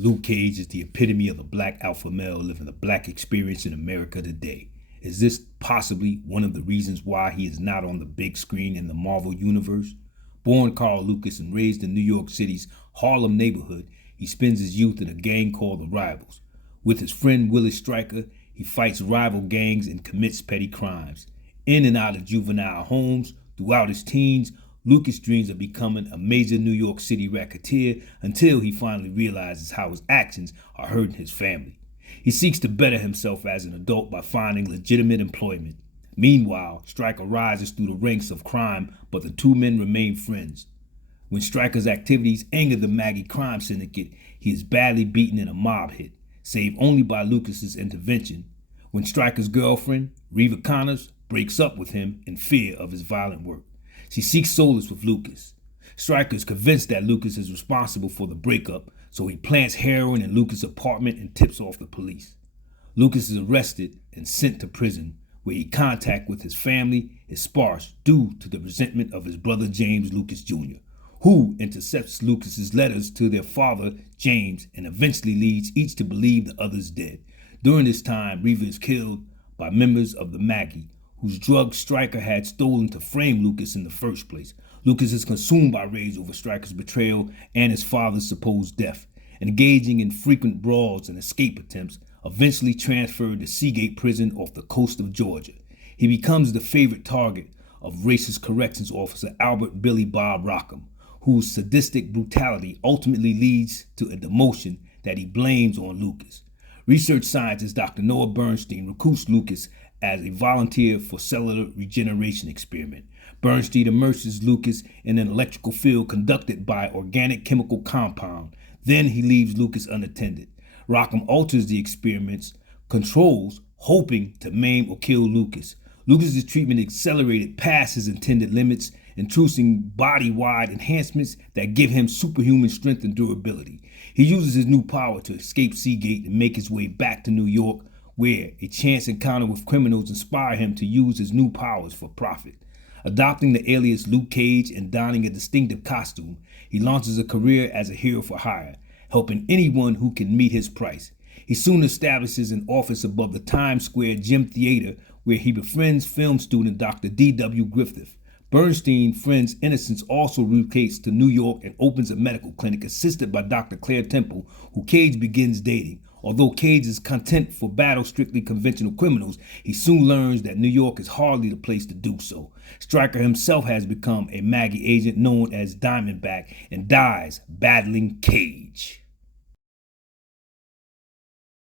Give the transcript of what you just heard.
Luke Cage is the epitome of the black alpha male living the black experience in America today. Is this possibly one of the reasons why he is not on the big screen in the Marvel Universe? Born Carl Lucas and raised in New York City's Harlem neighborhood, he spends his youth in a gang called the Rivals. With his friend Willis Stryker, he fights rival gangs and commits petty crimes. In and out of juvenile homes, throughout his teens, Lucas dreams of becoming a major New York City racketeer until he finally realizes how his actions are hurting his family. He seeks to better himself as an adult by finding legitimate employment. Meanwhile, Stryker rises through the ranks of crime, but the two men remain friends. When Stryker's activities anger the Maggie crime syndicate, he is badly beaten in a mob hit, saved only by Lucas's intervention. When Stryker's girlfriend, Reva Connors, breaks up with him in fear of his violent work, she seeks solace with Lucas. Stryker is convinced that Lucas is responsible for the breakup, so he plants heroin in Lucas' apartment and tips off the police. Lucas is arrested and sent to prison, where contact with his family is sparse due to the resentment of his brother James Lucas Jr., who intercepts Lucas's letters to their father, James, and eventually leads each to believe the other's dead. During this time, Reva is killed by members of the Maggie, whose drugs Stryker had stolen to frame Lucas in the first place. Lucas is consumed by rage over Stryker's betrayal and his father's supposed death, engaging in frequent brawls and escape attempts, eventually transferred to Seagate Prison off the coast of Georgia. He becomes the favorite target of racist corrections officer Albert Billy Bob Rockham, whose sadistic brutality ultimately leads to a demotion that he blames on Lucas. Research scientist Dr. Noah Bernstein recruits Lucas as a volunteer for cellular regeneration experiment. Bernstein immerses Lucas in an electrical field conducted by organic chemical compound. Then he leaves Lucas unattended. Rockham alters the experiment's controls, hoping to maim or kill Lucas. Lucas's treatment accelerated past his intended limits, introducing body-wide enhancements that give him superhuman strength and durability. He uses his new power to escape Seagate and make his way back to New York, where a chance encounter with criminals inspire him to use his new powers for profit. Adopting the alias Luke Cage and donning a distinctive costume, he launches a career as a hero for hire, helping anyone who can meet his price. He soon establishes an office above the Times Square Gym Theater, where he befriends film student Dr. D.W. Griffith. Bernstein friend's innocence also relocates to New York and opens a medical clinic assisted by Dr. Claire Temple, who Cage begins dating. Although Cage is content for battle strictly conventional criminals, he soon learns that New York is hardly the place to do so. Stryker himself has become a Maggie agent known as Diamondback and dies battling Cage.